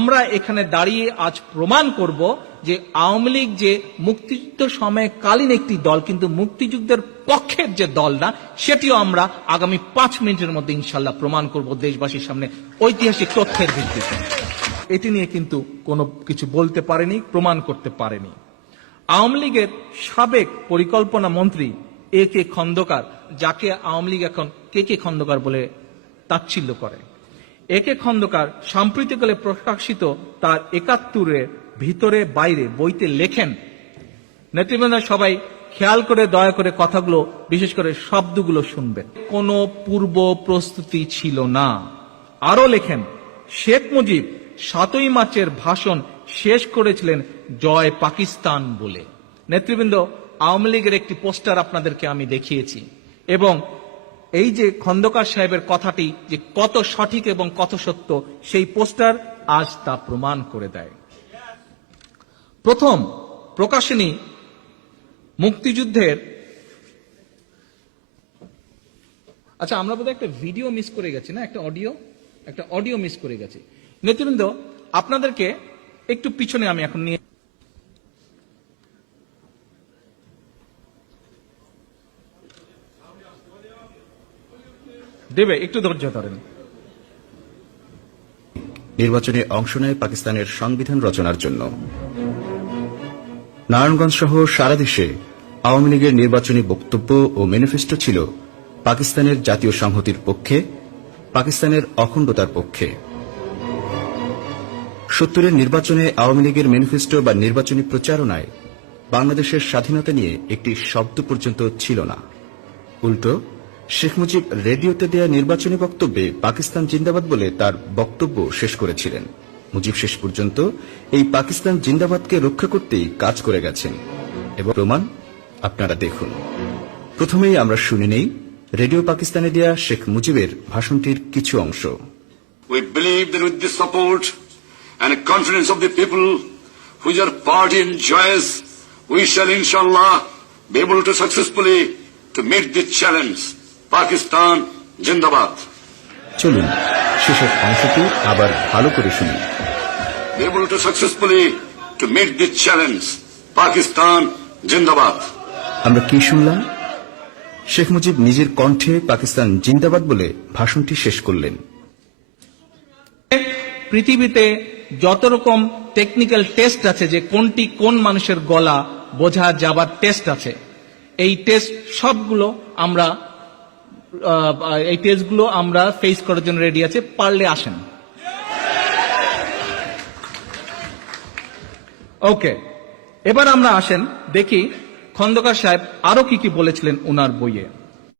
আমরা এখানে দাঁড়িয়ে আজ প্রমাণ করব যে আওয়ামী লীগ যে মুক্তিযুদ্ধ সময়কালীন একটি দল, কিন্তু মুক্তিযুদ্ধের পক্ষের যে দল না, সেটিও আমরা আগামী 5 মিনিটের মধ্যে ইনশাল্লাহ প্রমাণ করব দেশবাসীর সামনে ঐতিহাসিক তথ্যের ভিত্তিতে। এটি নিয়ে কিন্তু কোনো কিছু বলতে পারেনি, প্রমাণ করতে পারেনি। আওয়ামী লীগের সাবেক পরিকল্পনা মন্ত্রী এ কে খন্দকার, যাকে আওয়ামী লীগ এখন কে কে খন্দকার বলে তাচ্ছিল্য করে, এ কে খন্দকার সাম্প্রতিককালে প্রকাশিত তার ৭১-এর ভিতরে বাইরে বইতে লেখেন, নেতৃবৃন্দ সবাই খেয়াল করে দয়া করে কথাগুলো, বিশেষ করে শব্দগুলো শুনবেন, কোনো পূর্ব প্রস্তুতি ছিল না। আরো লেখেন, শেখ মুজিব ৭ই মার্চের ভাষণ শেষ করেছিলেন জয় পাকিস্তান বলে। নেতৃবৃন্দ, আওয়ামী লীগের একটি পোস্টার আপনাদেরকে আমি দেখিয়েছি, এবং এই যে খন্দকার সাহেবের কথাটি যে কত সঠিক এবং কত সত্য, সেই পোস্টার আজ তা প্রমাণ করে দেয়। প্রথম প্রকাশনী মুক্তিযুদ্ধের, আচ্ছা আমরা বোধহয় একটা ভিডিও মিস করে গেছি না, একটা অডিও মিস করে গেছি। নেতৃবৃন্দ, আপনাদেরকে একটু পিছনে আমি এখন নিয়ে দেবে, একটু ধৈর্য ধরেন। নির্বাচনে অংশ নেয় পাকিস্তানের সংবিধান রচনার জন্য। নারায়ণগঞ্জ সহ সারা দেশে আওয়ামী লীগের নির্বাচনী বক্তব্য ও ম্যানিফেস্টো ছিল পাকিস্তানের জাতীয় সংহতির পক্ষে, পাকিস্তানের অখণ্ডতার পক্ষে। ৭০-এর নির্বাচনে আওয়ামী লীগের ম্যানিফেস্টো বা নির্বাচনী প্রচারণায় বাংলাদেশের স্বাধীনতা নিয়ে একটি শব্দ পর্যন্ত ছিল না। উল্টো শেখ মুজিব রেডিওতে দেয়া নির্বাচনী বক্তব্যে পাকিস্তান জিন্দাবাদ বলে তার বক্তব্য শেষ করেছিলেন। মুজিব শেষ পর্যন্ত এই পাকিস্তান জিন্দাবাদকে রক্ষা করতেই কাজ করে গেছেন, এবং প্রমাণ আপনারা দেখুন। প্রথমেই আমরা শুনে নেই রেডিও পাকিস্তানে দেয়া শেখ মুজিবের ভাষণটির কিছু অংশ। We believe that with the support and confidence of the people which our party enjoys, we shall inshallah be able to successfully to meet this challenge. Pakistan Jindabad. চলুন শেষের অংশটি আবার ভালো করে শুনি। Be able to successfully to meet this challenge. Pakistan Jindabad. আমরা কি শুনলাম? শেখ মুজিব নিজের কণ্ঠে পাকিস্তান জিন্দাবাদ বলে ভাষণটি শেষ করলেন। পৃথিবীতে যত রকম টেকনিক্যাল টেস্ট আছে, যে কোনটি কোন মানুষের গলা বোঝা যাবার টেস্ট আছে, এই টেস্টগুলো আমরা ফেস করার জন্য রেডি আছে। পারলে আসেন। ওকে, এবার আমরা আসেন দেখি খন্দকার সাহেব আরো কি কি বলেছিলেন ওনার বইয়ে।